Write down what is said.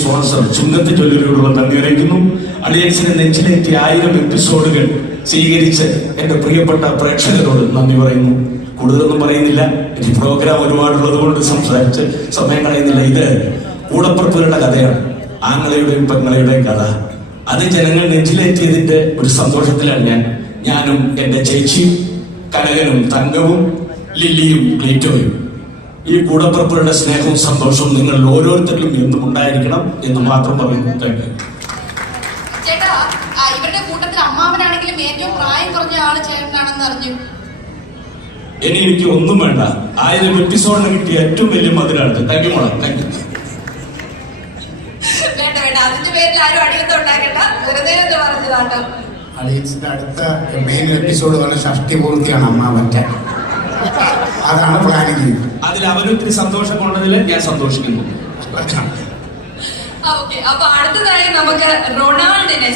Sponsor ചുങ്കത്ത് ചൊല്ലിയോടുള്ള നന്ദി അറിയിക്കുന്നു. അളിയൻസിനെ നെഞ്ചിലേറ്റി 1000 എപ്പിസോഡുകൾ സ്വീകരിച്ച് എന്റെ പ്രിയപ്പെട്ട പ്രേക്ഷകരോട് നന്ദി പറയുന്നു. കൂടുതലൊന്നും പറയുന്നില്ല, ഈ പ്രോഗ്രാം ഒരുപാടുള്ളത് കൊണ്ട് സംസാരിച്ച് സമയം കളയുന്നില്ല. ഇത് കൂടപ്പുറപ്പുകളുടെ കഥയാണ്, ആങ്ങളയുടെയും പെങ്ങളുടെയും കഥ. അത് ജനങ്ങൾ നെഞ്ചിലേറ്റിയതിന്റെ ഒരു സന്തോഷത്തിലാണ് ഞാനും എന്റെ ചേച്ചിയും കനകനും തങ്കവും ലില്ലിയും ക്ലീറ്റോയും. ഈ കൂടപ്പുറപ്പുകളുടെ സ്നേഹവും സന്തോഷവും നിങ്ങൾ ഓരോരുത്തരിലും എന്നും ഉണ്ടായിരിക്കണം എന്ന് മാത്രം പറയുന്നു. ചേട്ടാ, ഇവരുടെ കൂട്ടത്തിൽ അമ്മാവനാണെങ്കിലും ഏറ്റവും പ്രായം കുറഞ്ഞ ആള് ചേട്ടനാണെന്ന് അറിഞ്ഞു. ഇനി എനിക്ക് ഒന്നും വേണ്ട, 1000 എപ്പിസോഡിന് കിട്ടിയ ഏറ്റവും വലിയ മധുരാണ്. താങ്ക് യു മോളെ, താങ്ക് യു. വേണ്ട വേണ്ട, അതിന്റെ പേരിൽ ആരും അടിയത്തുണ്ടാക്കണ്ട, വെറുതെ പറഞ്ഞതാട്ടോ. അളിയൻസിന്റെ അടുത്ത മെയിൻ എപ്പിസോഡ് പറഞ്ഞ ഷഷ്ടി പൂർത്തിയാണ് അമ്മാവന്റെ. അതാണ് പ്ലാനിങ്. അതിൽ അവരൊത്തിരി സന്തോഷം കൊണ്ടതിൽ ഞാൻ സന്തോഷിക്കുന്നു. ഓക്കെ, അപ്പൊ അടുത്തതായി നമുക്ക് റൊണാൾഡിനെ